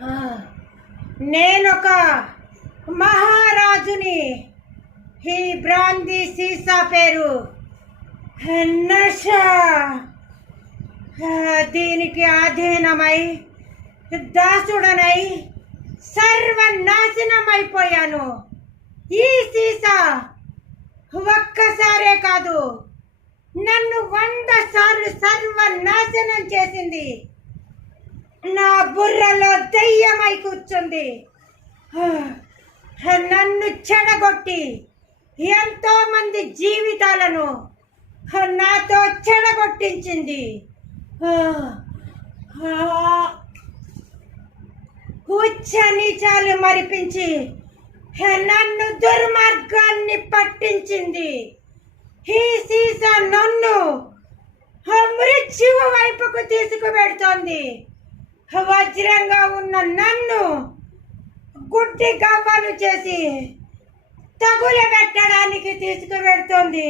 ఆ, నేనొక మహారాజుని. ఈ బ్రాందీ సీసా పేరు నష. దీనికి అధీనమై దాసుడనై సర్వనాశనమైపోయాను. ఈ సీసా ఒక్కసారే కాదు, నన్ను 100 సార్లు సర్వనాశనం చేసింది. నా బుర్రలో దెయ్యమై కూర్చుంది. నన్ను చెడగొట్టి ఎంతో మంది జీవితాలను నాతో చెడగొట్టించింది. ఉచ్చ నీచాలు మరిపించి నన్ను దుర్మార్గాన్ని పట్టించింది. ఈ సీసా నన్ను మృత్యువు వైపుకు తీసుకువెడుతోంది. వజ్రంగా ఉన్న నన్ను గుడ్డి గవ్వలు చేసి తగులబెట్టడానికి తీసుకువెడుతోంది.